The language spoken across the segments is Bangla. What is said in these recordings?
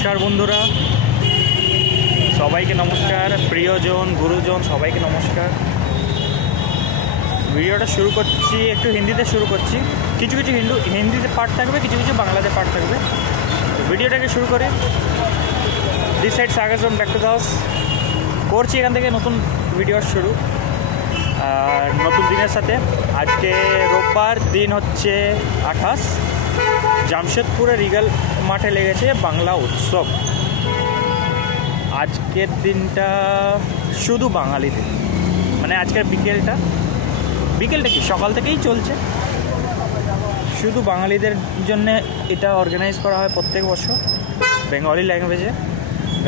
নমস্কার বন্ধুরা, সবাইকে নমস্কার। প্রিয়জন, গুরুজন, সবাইকে নমস্কার। ভিডিওটা শুরু করছি, একটু হিন্দিতে শুরু করছি। কিছু কিছু হিন্দিতে পার্ট থাকবে, কিছু কিছু বাংলাতে পার্ট থাকবে। তো ভিডিওটাকে শুরু করি। দিস সাইড স্বাগতম ব্যাক টু দ্য হাউস। করছি এখান থেকে নতুন ভিডিও শুরু, আর নতুন দিনের সাথে। আজকে রোববার, দিন হচ্ছে 28। জামশেদপুরে রিগাল মাঠে লেগেছে বাংলা উৎসব। আজকের দিনটা শুধু বাঙালিদের, মানে আজকের বিকেলটা কি সকাল থেকেই চলছে, শুধু বাঙালিদের জন্যে এটা অর্গানাইজ করা হয় প্রত্যেক বছর। বেঙ্গলি ল্যাঙ্গুয়েজে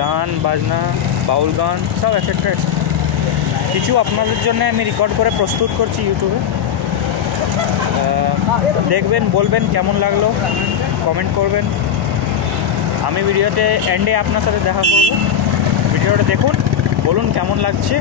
গান বাজনা, বাউল গান সব এফেক্টেড। কিছু আপনাদের জন্য আমি রেকর্ড করে প্রস্তুত করছি ইউটিউবে। দেখবেন, বলবেন কেমন লাগলো, কমেন্ট করবেন। আমি ভিডিওতে এন্ডে আপনার সাথে দেখা করব। ভিডিওটা দেখুন, বলুন কেমন লাগছে।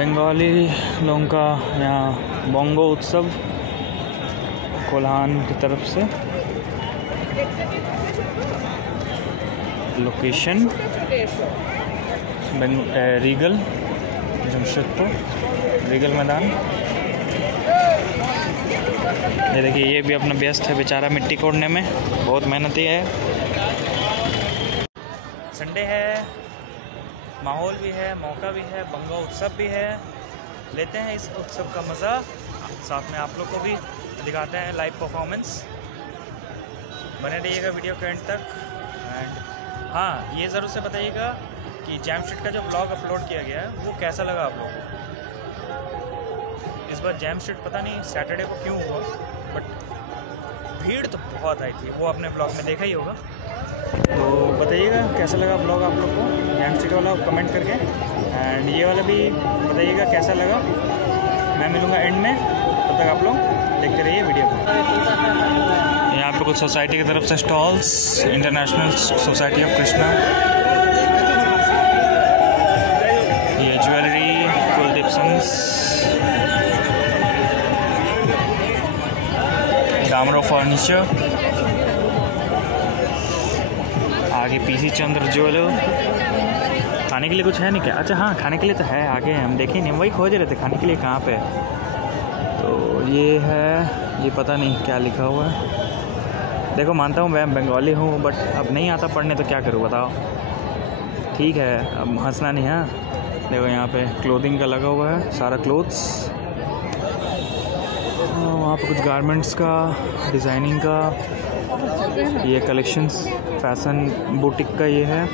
बंगाली लोगों का यहाँ बोंगो उत्सव कोल्हान की तरफ से। लोकेशन रीगल जमशेदपुर, रीगल मैदान। ये देखिए, ये भी अपना व्यस्त है बेचारा मिट्टी कोड़ने में, बहुत मेहनती है। संडे है, माहौल भी है, मौका भी है, बंगा उत्सव भी है। लेते हैं इस उत्सव का मज़ा, साथ में आप लोग को भी दिखाते हैं लाइव परफॉर्मेंस। बने रहिएगा वीडियो के एंड तक। एंड हाँ, ये ज़रूर से बताइएगा कि जैम स्ट्रीट का जो ब्लॉग अपलोड किया गया है वो कैसा लगा आप लोगों को। इस बार जैम स्ट्रीट पता नहीं सैटरडे को क्यों हुआ, बट भीड़ तो बहुत आई थी, वो अपने ब्लॉग में देखा ही होगा। तो बताइएगा कैसा लगा ब्लॉग आप लोग को, जैम स्ट्रीट वाला कमेंट करके। एंड ये वाला भी बताइएगा कैसा लगा। मैं मिलूँगा एंड में, तब तक आप लोग देखते रहिए वीडियो को। यहाँ पे कुछ सोसाइटी की तरफ से stalls, international society of Krishna, ये ज्वेलरी, कुलदीप सन्स, गामरो फर्नीचर, आगे पीसी चंद्र ज्वेलर। खाने के लिए कुछ है नहीं क्या? अच्छा हाँ, खाने के लिए तो है, आगे हम देखें नहीं, वही खोज रहे थे खाने के लिए कहाँ पे। तो ये है, ये पता नहीं क्या लिखा हुआ है। देखो, मानता हूँ मैं बंगाली हूँ, बट अब नहीं आता पढ़ने तो क्या करूँ बताओ। ठीक है, अब हंसना नहीं। हाँ देखो, यहाँ पे क्लोथिंग का लगा हुआ है, सारा क्लोथ्स। वहाँ पे कुछ गारमेंट्स का, डिज़ाइनिंग का, ये कलेक्शंस, फैशन बुटीक का ये है।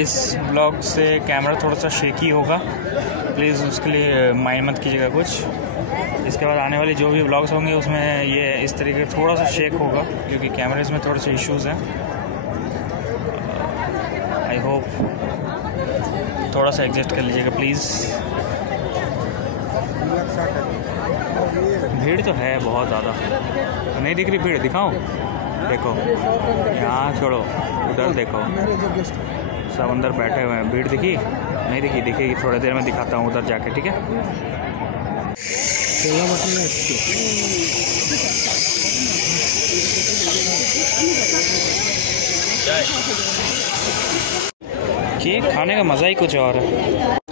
इस ब्लॉग से कैमरा थोड़ा सा शेकी होगा, प्लीज़ उसके लिए माइंड मत कीजिएगा कुछ। इसके बाद आने वाले जो भी ब्लॉग्स होंगे उसमें ये इस तरीके थोड़ा सा शेक होगा क्योंकि कैमरेज में थोड़े से इश्यूज़ हैं। आई होप थोड़ा सा एडजस्ट कर लीजिएगा प्लीज़। भीड़ तो है बहुत ज़्यादा, नहीं दिख रही भीड़? दिखाओ, देखो यहाँ छोड़ो, उधर देखो, सब अंदर बैठे हुए हैं। भीड़ दिखी? नहीं दिखी? दिखेगी, थोड़ी देर में दिखाता हूँ उधर जाके, ठीक है? केक खाने का मज़ा ही कुछ और है।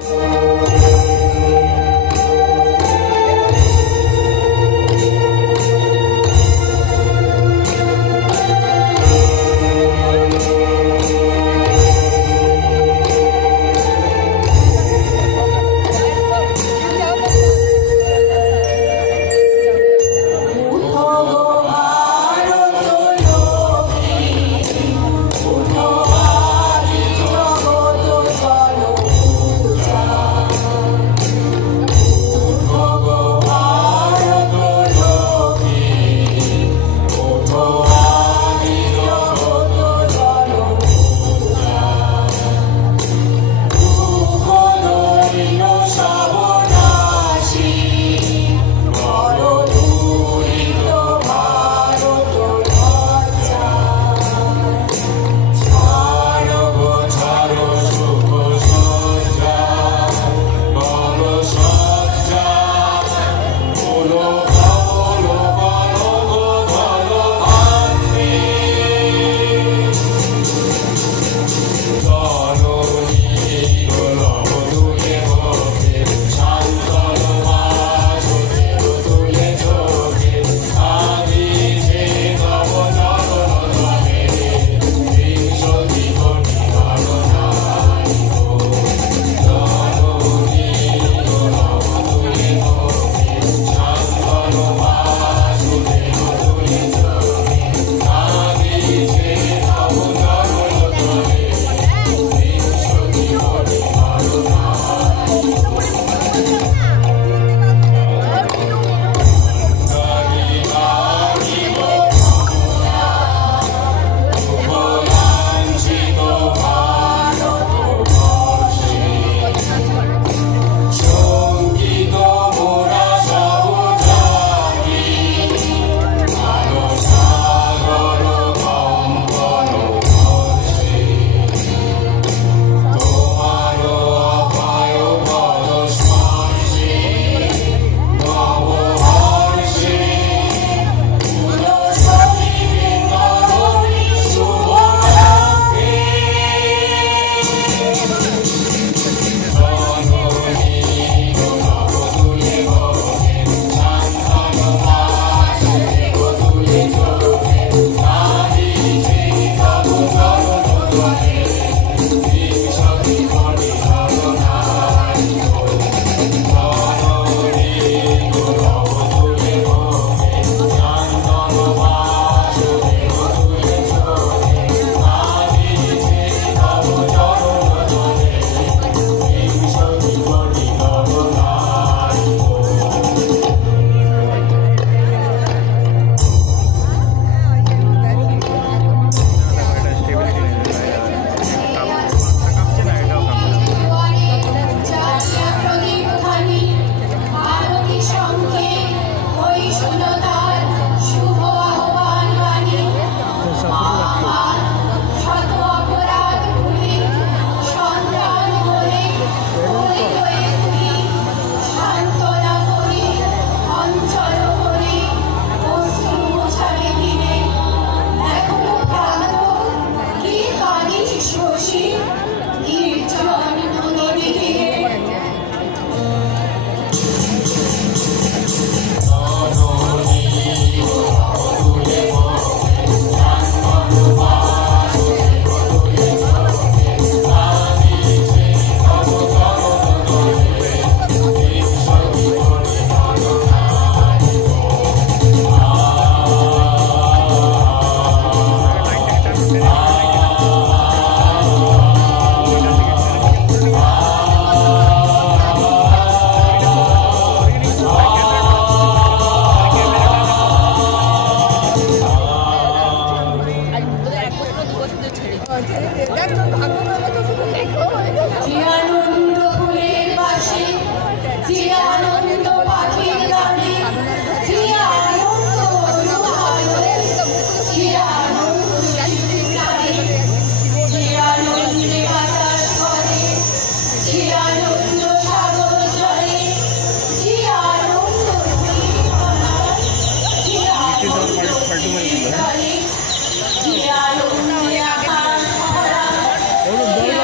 Hello.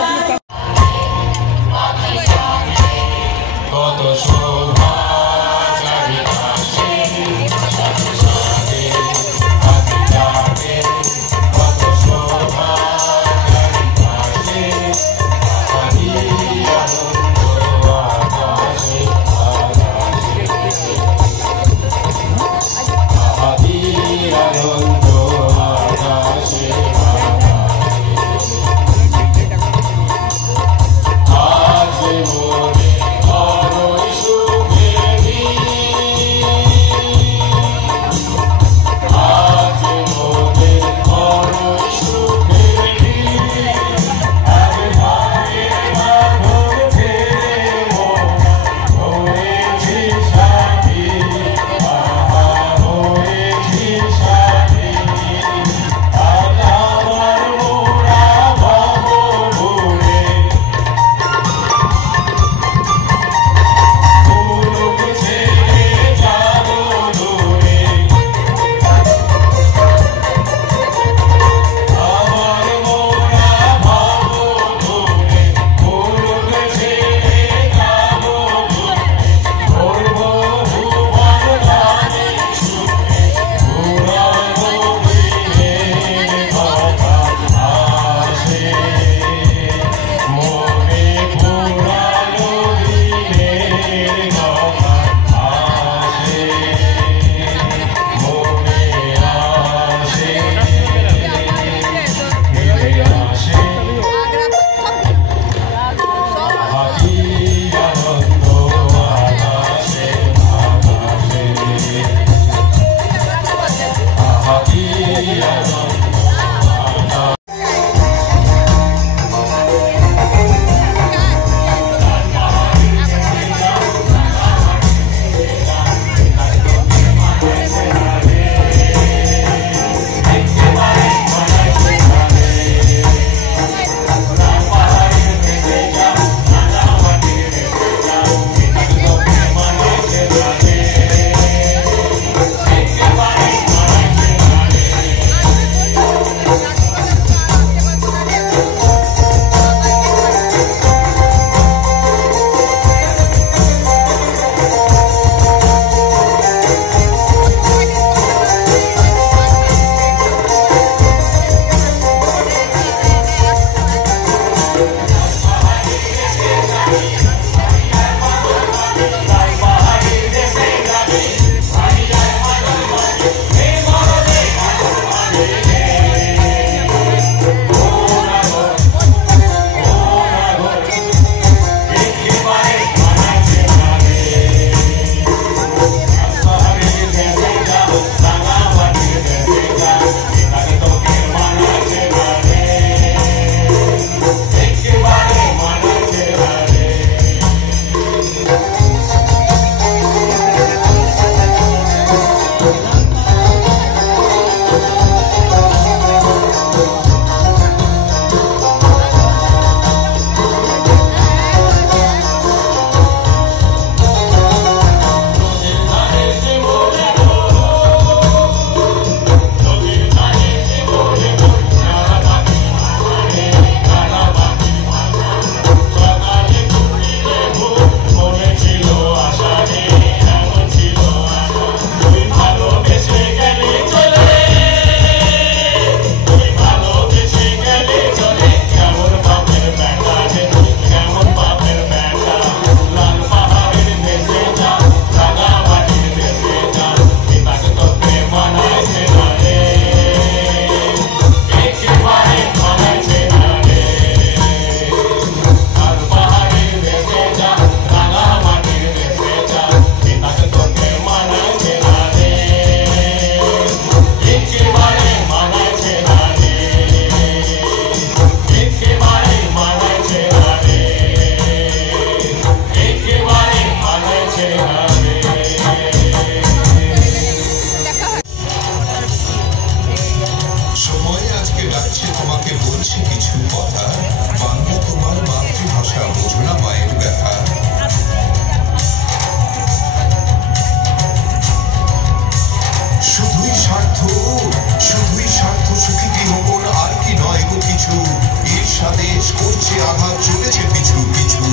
সাহস করছে আঘাত চলেছে পিছু পিছু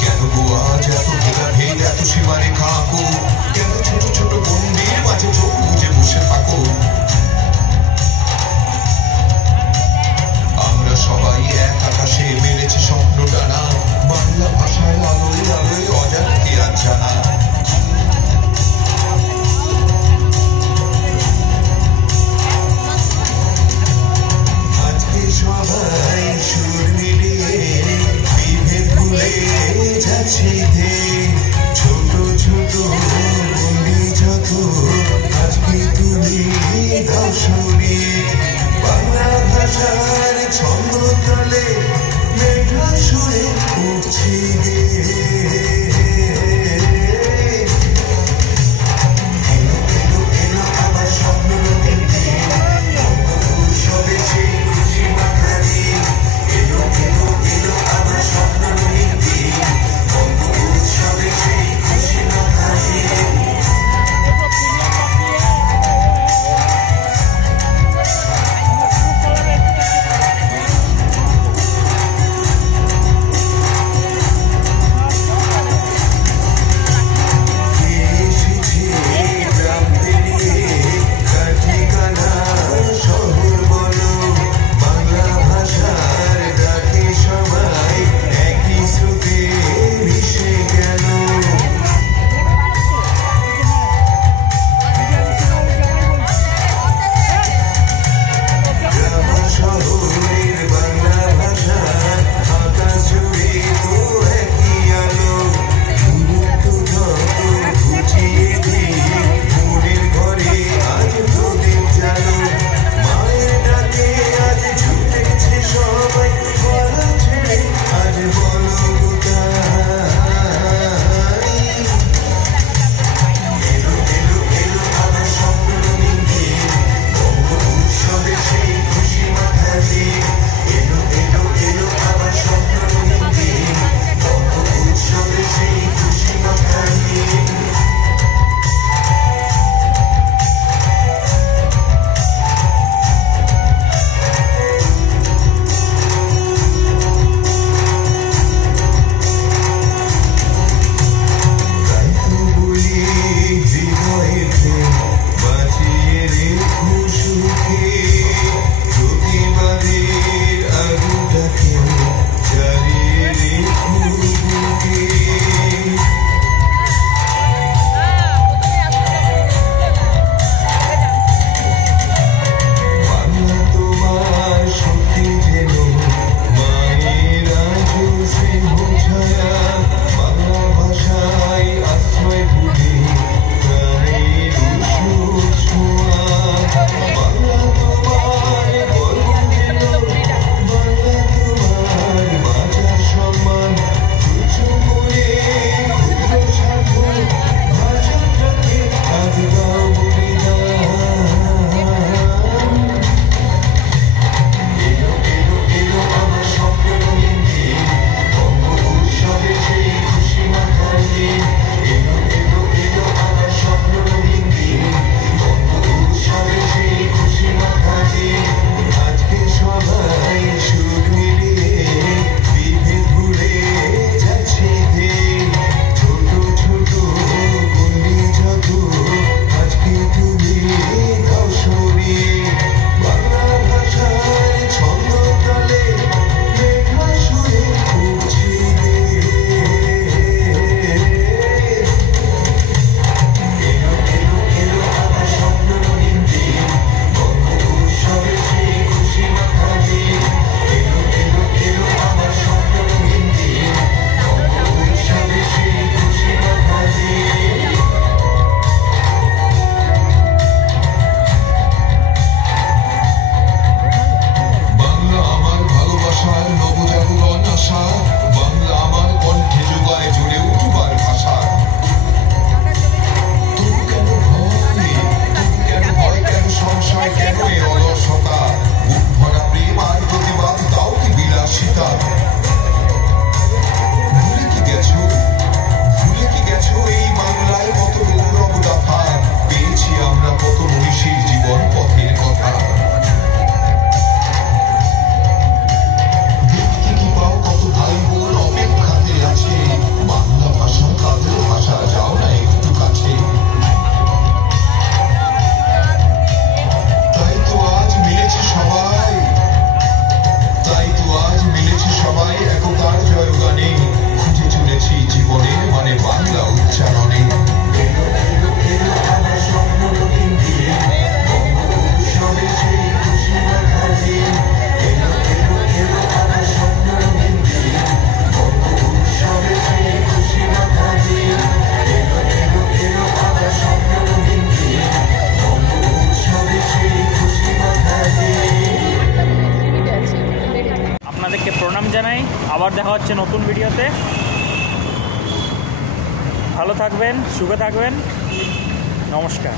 কেন গো আজ এত ভেদাভেদ এত সীমারেখা আঁকো কেন ছোট ছোট বন্দির মাঝে চোখ বুঝে বসে থাকো আমরা সবাই এক আকাশে মেলেছে স্বপ্ন টানা বাংলা ভাষায় আলোয় আলোয় অজানাকে আজ জানা আজকে সবাই দেখা হচ্ছে নতুন ভিডিওতে। ভালো থাকবেন, সুখে থাকবেন, নমস্কার।